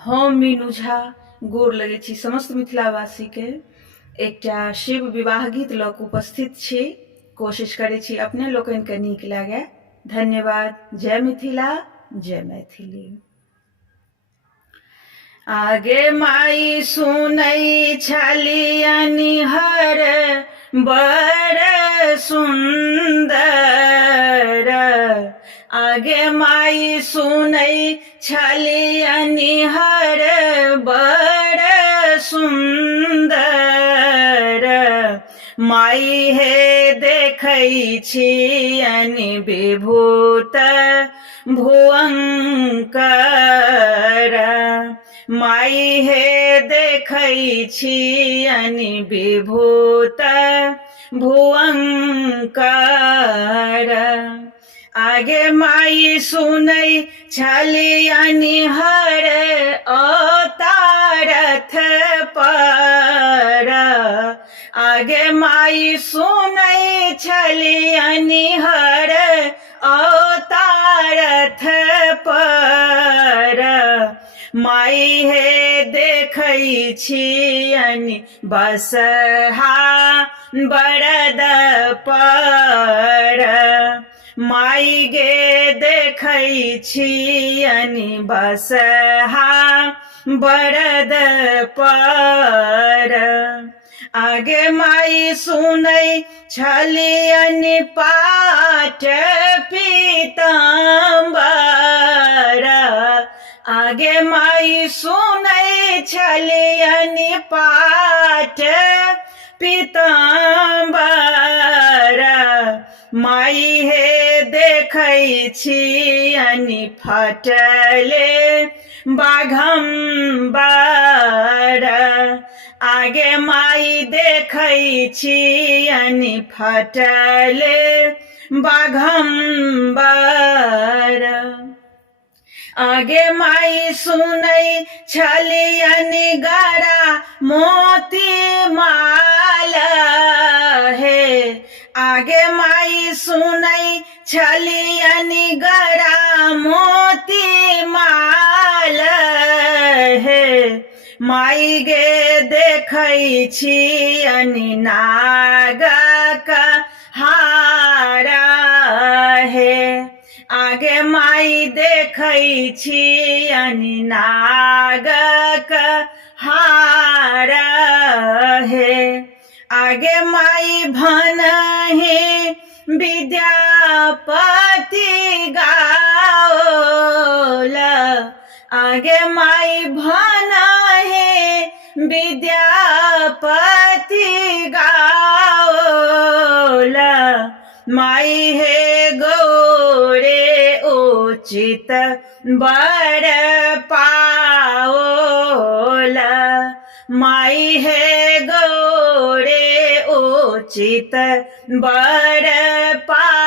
हम मीनू झा गोर लगै छी समस्त मिथिलावासी के। एकटा शिव विवाह गीत लऽ कऽ उपस्थित छी। कोशिश करै छी अपने लोकनि के नीक लागे। धन्यवाद। जय मिथिला, जय मैथिली। आगे माई सुनै छलियनि हर बड़ सुन्दर। आगे माई सुनै छलियनि हर बड़ सुन्दर। माई हे देखै छियनि विभूत भुवंकर। माई हे देखै छियनि विभूत भुवंकर। आगे माई सुनै छलियनि हर अवतारथ पर। आगे माई सुनै छलियनि हर अवतारथ पर। माई हे देखै छियनि बसहा बरद पर। माई गे देखै छियनि बसहा बरद पर। आगे माई सुनै छलियनि पाट पीताम्बर। आगे माई सुनै छलियनि पाट पीताम्बर। माई हे देखै छियनि फटले बाघम्बर। आगे माई देखै छियनि फटले बाघम्बर। आगे माई सुनै छलियनि गरा मोती माल हे। आगे माई सुनै छलियनि गरा मोती माल हे। माई गे देखै छियनि नागक हार हे। आगे माई देखै छियनि नागक हार हे। आगे माई भनहि विद्यापति गाओल। आगे माई भनहि विद्यापति गाओल। माई हे गौरे उचित वर पाओल। माई हे गौरे उचित वर पा